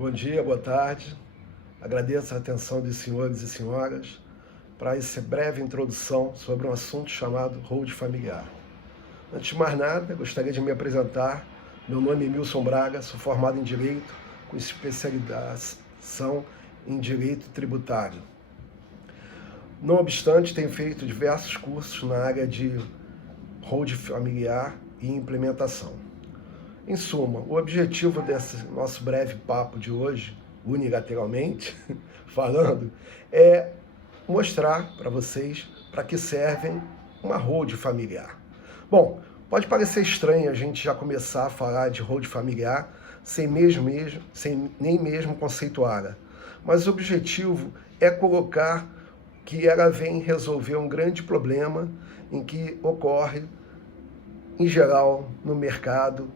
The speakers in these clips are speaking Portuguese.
Bom dia, boa tarde. Agradeço a atenção dos senhores e senhoras para essa breve introdução sobre um assunto chamado holding familiar. Antes de mais nada, gostaria de me apresentar. Meu nome é Milson Braga, sou formado em Direito, com especialização em Direito Tributário. Não obstante, tenho feito diversos cursos na área de holding familiar e implementação. Em suma, o objetivo desse nosso breve papo de hoje, unilateralmente falando, é mostrar para vocês para que servem uma holding familiar. Bom, pode parecer estranho a gente já começar a falar de holding familiar sem nem mesmo conceituá-la, mas o objetivo é colocar que ela vem resolver um grande problema em que ocorre, em geral, no mercado,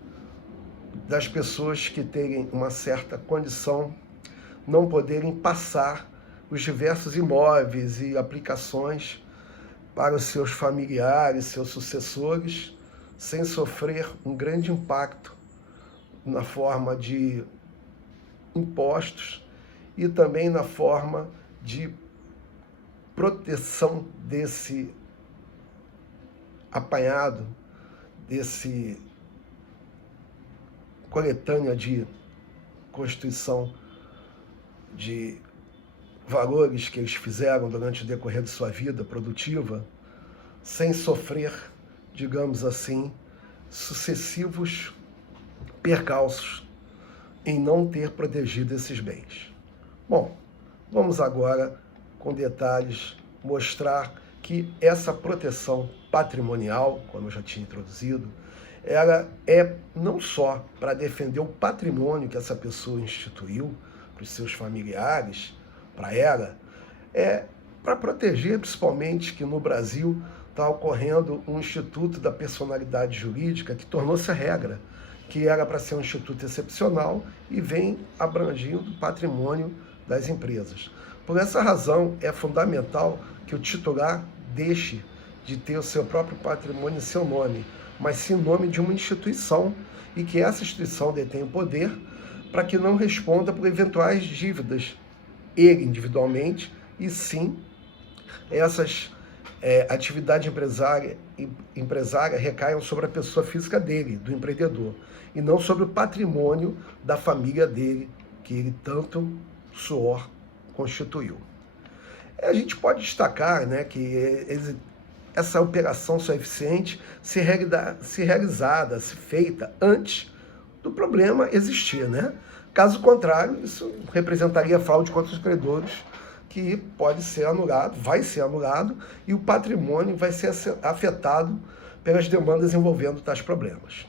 das pessoas que terem uma certa condição não poderem passar os diversos imóveis e aplicações para os seus familiares, seus sucessores, sem sofrer um grande impacto na forma de impostos e também na forma de proteção desse apanhado, desse coletânea de constituição de valores que eles fizeram durante o decorrer de sua vida produtiva, sem sofrer, digamos assim, sucessivos percalços em não ter protegido esses bens. Bom, vamos agora, com detalhes, mostrar que essa proteção patrimonial, como eu já tinha introduzido, ela é não só para defender o patrimônio que essa pessoa instituiu para os seus familiares, para ela, é para proteger principalmente que no Brasil está ocorrendo um Instituto da Personalidade Jurídica que tornou-se a regra, que era para ser um instituto excepcional e vem abrangindo o patrimônio das empresas. Por essa razão, é fundamental que o titular deixe de ter o seu próprio patrimônio em seu nome, mas sim o nome de uma instituição, e que essa instituição detém o poder para que não responda por eventuais dívidas, ele individualmente, e sim essas atividades empresária recaiam sobre a pessoa física dele, do empreendedor, e não sobre o patrimônio da família dele, que ele tanto suor constituiu. A gente pode destacar, né, que essa operação só é eficiente se realizada, se feita antes do problema existir, né? Caso contrário, isso representaria fraude contra os credores, que pode ser anulado, vai ser anulado, e o patrimônio vai ser afetado pelas demandas envolvendo tais problemas.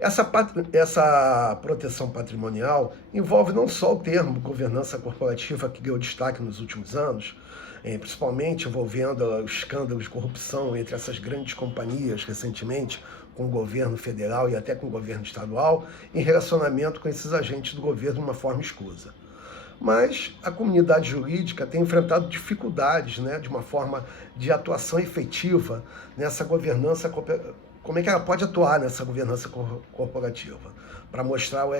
Essa proteção patrimonial envolve não só o termo governança corporativa, que ganhou destaque nos últimos anos, principalmente envolvendo os escândalos de corrupção entre essas grandes companhias recentemente, com o governo federal e até com o governo estadual, em relacionamento com esses agentes do governo de uma forma escusa. Mas a comunidade jurídica tem enfrentado dificuldades, né, de uma forma de atuação efetiva nessa governança, como é que ela pode atuar nessa governança corporativa, para mostrar o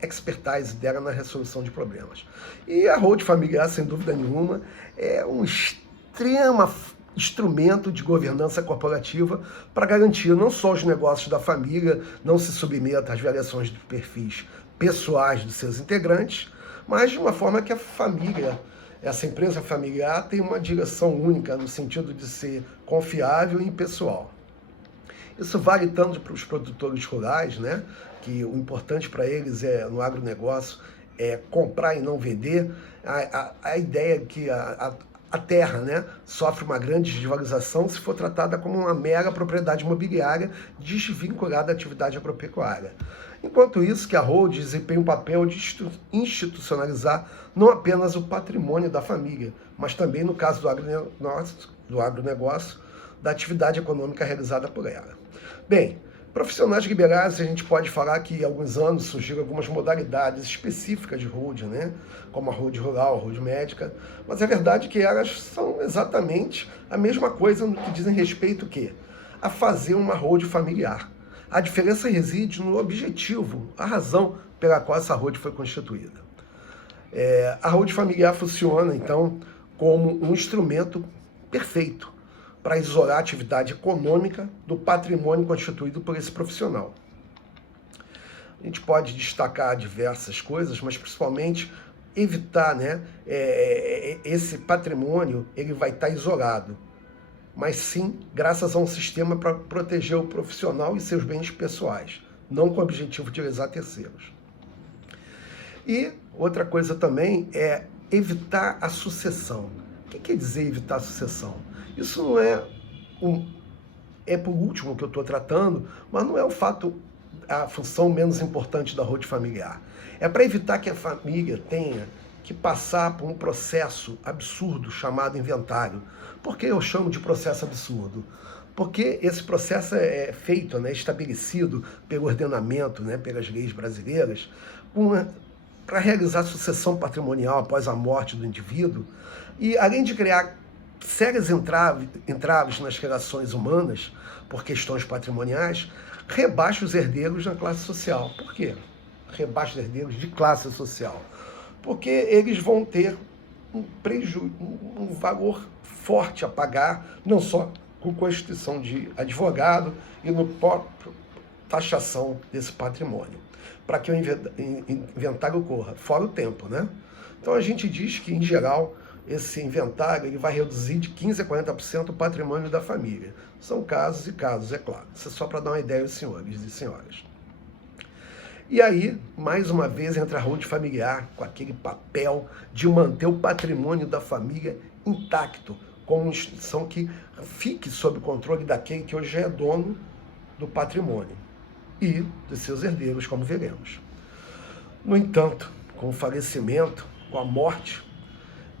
expertise dela na resolução de problemas. E a holding familiar, sem dúvida nenhuma, é um extremo instrumento de governança corporativa para garantir não só os negócios da família não se submetam às variações de perfis pessoais dos seus integrantes, mas de uma forma que a família, essa empresa familiar, tem uma direção única no sentido de ser confiável e impessoal. Isso vale tanto para os produtores rurais, né, que o importante para eles no agronegócio é comprar e não vender. A ideia é que a terra, né, sofre uma grande desvalorização se for tratada como uma mera propriedade imobiliária desvinculada da atividade agropecuária. Enquanto isso, que a holding desempenha um papel de institucionalizar não apenas o patrimônio da família, mas também, no caso do agronegócio, da atividade econômica realizada por ela. Bem, profissionais liberais, a gente pode falar que há alguns anos surgiram algumas modalidades específicas de holding, né? Como a holding rural, a holding médica, mas a verdade é que elas são exatamente a mesma coisa no que dizem respeito a fazer uma holding familiar. A diferença reside no objetivo, a razão pela qual essa holding foi constituída. A holding familiar funciona, então, como um instrumento perfeito para isolar a atividade econômica do patrimônio constituído por esse profissional. A gente pode destacar diversas coisas, mas principalmente evitar, né, esse patrimônio ele vai estar isolado, mas sim graças a um sistema para proteger o profissional e seus bens pessoais, não com o objetivo de lesar terceiros. E outra coisa também é evitar a sucessão. O que quer dizer evitar a sucessão? Isso não é por último que eu estou tratando, mas não é a função menos importante da holding familiar. É para evitar que a família tenha que passar por um processo absurdo chamado inventário. Por que eu chamo de processo absurdo? Porque esse processo é feito, né, estabelecido pelo ordenamento, né, pelas leis brasileiras, para realizar a sucessão patrimonial após a morte do indivíduo, e além de criar sérias entraves nas relações humanas por questões patrimoniais, rebaixa os herdeiros na classe social. Por quê? Rebaixa os herdeiros de classe social. Porque eles vão ter um valor forte a pagar, não só com constituição de advogado e no próprio taxação desse patrimônio, para que o inventário ocorra, fora o tempo, né? Então a gente diz que, em geral, esse inventário ele vai reduzir de 15% a 40% o patrimônio da família. São casos e casos, é claro. Isso é só para dar uma ideia aos senhores e senhoras. E aí, mais uma vez, entra a holding familiar com aquele papel de manter o patrimônio da família intacto, como uma instituição que fique sob o controle daquele que hoje é dono do patrimônio e dos seus herdeiros, como veremos. No entanto, com o falecimento, com a morte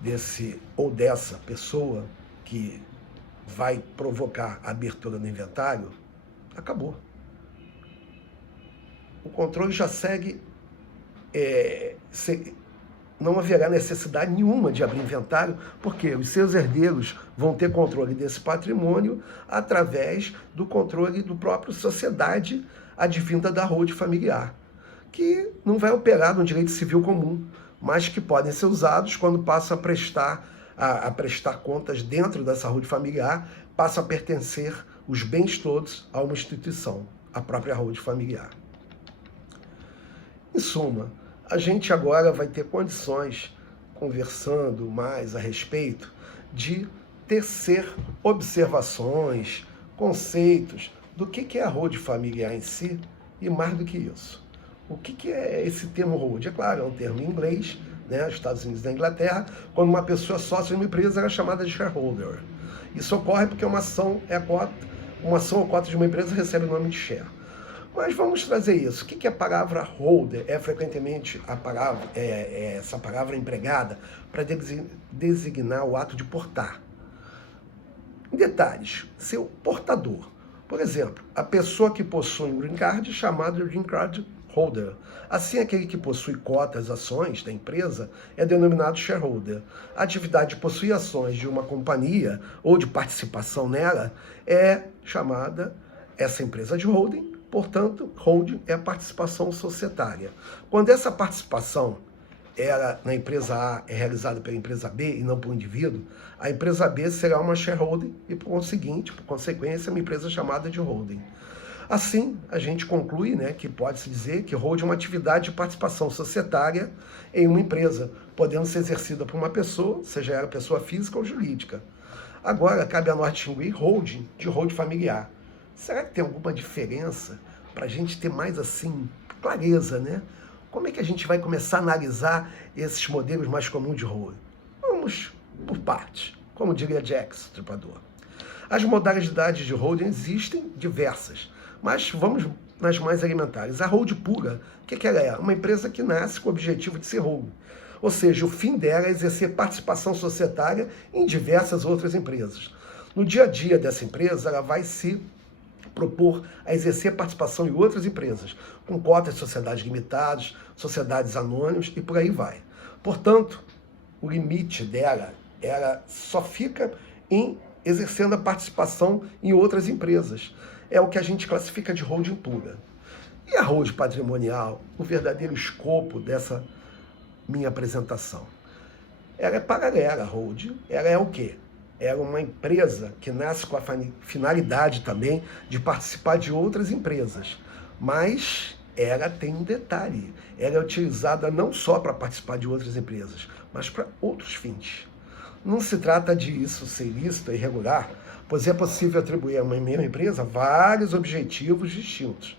desse ou dessa pessoa que vai provocar a abertura do inventário, acabou. O controle já segue, não haverá necessidade nenhuma de abrir inventário, porque os seus herdeiros vão ter controle desse patrimônio através do controle do próprio sociedade advinda da holding familiar, que não vai operar no direito civil comum, mas que podem ser usados quando passam a prestar contas dentro dessa holding familiar, passam a pertencer os bens todos a uma instituição, a própria holding familiar. Em suma, a gente agora vai ter condições, conversando mais a respeito, de tecer observações, conceitos do que é a holding familiar em si, e mais do que isso. O que é esse termo holding? É claro, é um termo em inglês, né, nos Estados Unidos e na Inglaterra, quando uma pessoa é sócia de uma empresa, ela é chamada de shareholder. Isso ocorre porque uma ação ou cota de uma empresa recebe o nome de share. Mas vamos trazer isso. O que é a palavra holder? É frequentemente essa palavra empregada para designar o ato de portar. Em detalhes, ser o portador. Por exemplo, a pessoa que possui um green card é chamada de green card holder. Assim, aquele que possui cotas, ações da empresa é denominado shareholder. A atividade de possuir ações de uma companhia ou de participação nela é chamada essa empresa de holding. Portanto, holding é a participação societária. Quando essa participação na empresa A é realizada pela empresa B e não por um indivíduo, a empresa B será uma shareholding e, por consequência, uma empresa chamada de holding. Assim, a gente conclui, né, que pode-se dizer que holding é uma atividade de participação societária em uma empresa, podendo ser exercida por uma pessoa, seja ela pessoa física ou jurídica. Agora, cabe a nós distinguir holding de holding familiar. Será que tem alguma diferença para a gente ter mais, assim, clareza, né? Como é que a gente vai começar a analisar esses modelos mais comuns de holding? Vamos por partes, como diria Jack Stripador. As modalidades de holding existem diversas, mas vamos nas mais elementares. A holding pura, o que ela é? Uma empresa que nasce com o objetivo de ser holding. Ou seja, o fim dela é exercer participação societária em diversas outras empresas. No dia a dia dessa empresa, ela vai se propor a exercer participação em outras empresas, com cotas de sociedades limitadas, sociedades anônimas e por aí vai. Portanto, o limite dela, ela só fica em exercendo a participação em outras empresas. É o que a gente classifica de holding pura. E a hold patrimonial, o verdadeiro escopo dessa minha apresentação? Ela é paralela, a hold. Ela é o quê? Ela é uma empresa que nasce com a finalidade também de participar de outras empresas. Mas ela tem um detalhe. Ela é utilizada não só para participar de outras empresas, mas para outros fins. Não se trata de isso ser ilícito, irregular, pois é possível atribuir a uma mesma empresa vários objetivos distintos.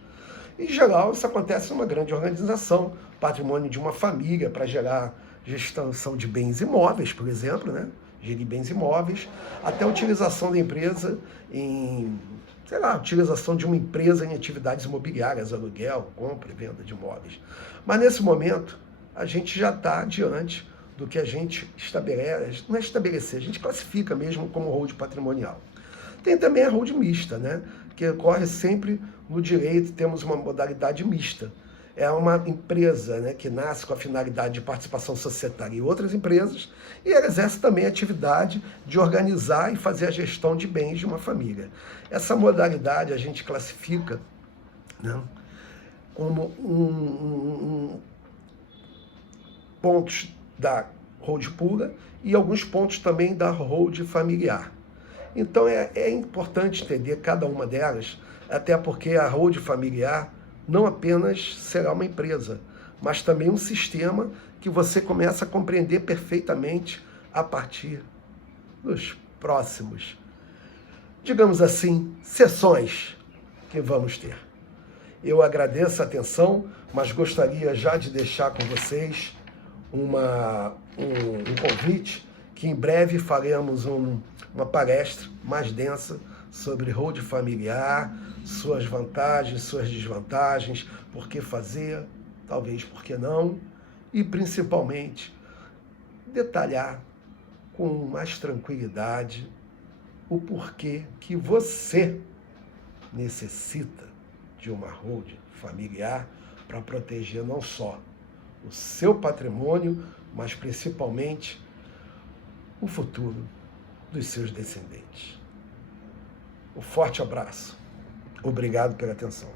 Em geral, isso acontece numa grande organização, patrimônio de uma família para gerar gestão de bens imóveis, por exemplo, né? Gerir bens imóveis, até a utilização da empresa em, utilização de uma empresa em atividades imobiliárias, aluguel, compra e venda de imóveis. Mas nesse momento, a gente já está diante do que a gente estabelece, não é estabelecer, a gente classifica mesmo como hold patrimonial. Tem também a hold mista, né? Que ocorre sempre no direito, temos uma modalidade mista. É uma empresa, né, que nasce com a finalidade de participação societária em outras empresas e ela exerce também a atividade de organizar e fazer a gestão de bens de uma família. Essa modalidade a gente classifica, né, como pontos da hold pura e alguns pontos também da hold familiar. Então é importante entender cada uma delas, até porque a hold familiar não apenas será uma empresa, mas também um sistema que você começa a compreender perfeitamente a partir dos próximos, digamos assim, sessões que vamos ter. Eu agradeço a atenção, mas gostaria já de deixar com vocês um convite que em breve faremos uma palestra mais densa sobre hold familiar, suas vantagens, suas desvantagens, por que fazer, talvez por que não, e principalmente detalhar com mais tranquilidade o porquê que você necessita de uma hold familiar para proteger não só o seu patrimônio, mas principalmente o futuro dos seus descendentes. Um forte abraço. Obrigado pela atenção.